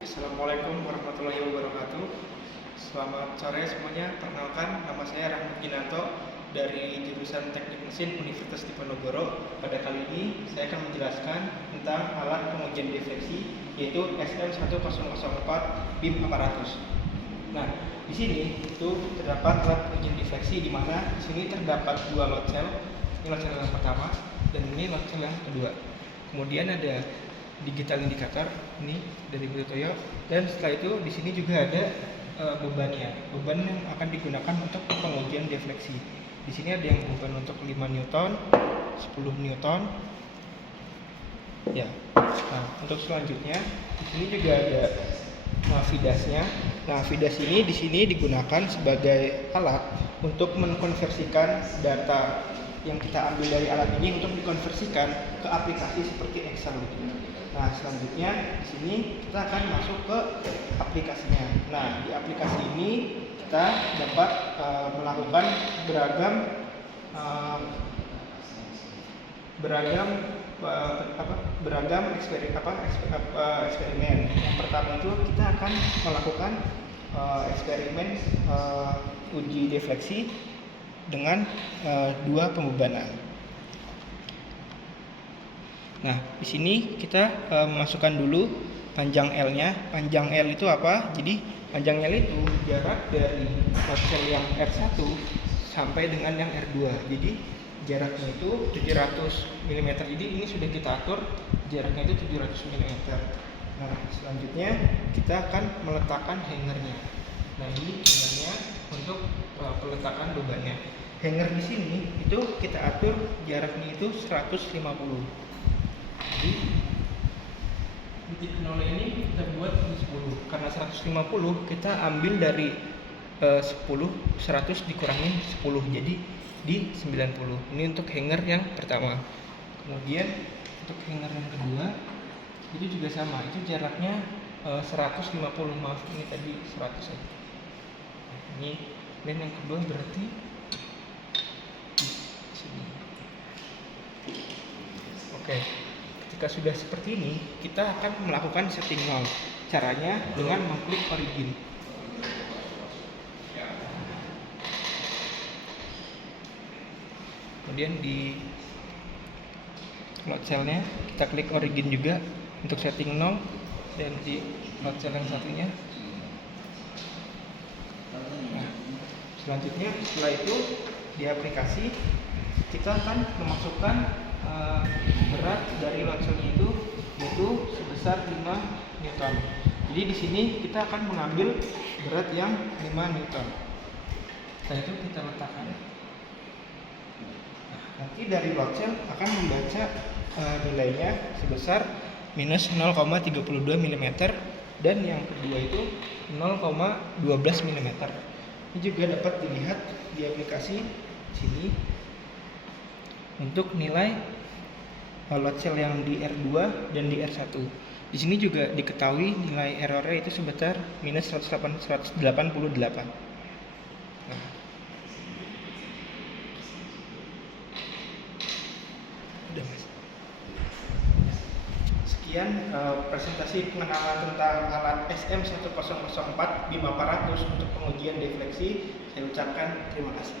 Assalamualaikum warahmatullahi wabarakatuh. Selamat sore semuanya. Perkenalkan, nama saya Rahmat Ginanto dari jurusan Teknik Mesin Universitas Diponegoro. Pada kali ini saya akan menjelaskan tentang alat pengujian defleksi, yaitu SM1004 BIM 400. Nah, di sini itu terdapat alat pengujian defleksi, di mana di sini terdapat dua load cell. Ini load cell yang pertama dan ini load cell yang kedua. Kemudian ada digital indicator ini dari Toyo, dan setelah itu di sini juga ada beban yang akan digunakan untuk pengujian defleksi. Di sini ada yang beban untuk 5 newton, 10 newton. Ya. Nah, untuk selanjutnya di sini juga ada vidasnya. Nah, vidas ini di sini digunakan sebagai alat untuk mengkonversikan data yang kita ambil dari alat ini untuk dikonversikan ke aplikasi seperti Excel. Nah, selanjutnya di sini kita akan masuk ke aplikasinya. Nah, di aplikasi ini kita dapat melakukan beragam eksperimen. Yang pertama itu kita akan melakukan eksperimen uji defleksi dengan dua pembebanan. Nah, di sini kita masukkan dulu panjang L-nya. Panjang L itu apa? Jadi panjang L itu jarak dari load cell yang R1 sampai dengan yang R2. Jadi jaraknya itu 700 mm. Jadi ini sudah kita atur jaraknya itu 700 mm. Nah, selanjutnya kita akan meletakkan hangernya. Nah, ini hangernya untuk peletakan bebannya. Hanger di sini itu kita atur jaraknya itu 150. Jadi titik nol ini kita buat di 10. Karena 150 kita ambil dari 10, 100 dikurangin 10, jadi di 90. Ini untuk hanger yang pertama. Kemudian untuk hanger yang kedua itu juga sama, itu jaraknya 150. Maaf, ini tadi 100 aja. Nah, ini dan yang kedua berarti di sini. Oke. Jika sudah seperti ini, kita akan melakukan setting nol. Caranya dengan mengklik origin. Kemudian di load cell-nya kita klik origin juga untuk setting nol, dan di load cell yang satunya. Nah, selanjutnya setelah itu di aplikasi kita akan memasukkan berat dari load cell itu yaitu sebesar 5 newton. Jadi di sini kita akan mengambil berat yang 5 newton. Setelah itu kita letakkan. Nah, nanti dari load cell akan membaca nilainya sebesar minus 0,32 mm, dan yang kedua itu 0,12 mm. Ini juga dapat dilihat di aplikasi sini untuk nilai load cell yang di R2 dan di R1. Di sini juga diketahui nilai errornya itu sebesar minus 188. Nah. Udah, Mas. Sekian presentasi pengenalan tentang alat SM1004 BIM 400 untuk pengujian defleksi. Saya ucapkan terima kasih.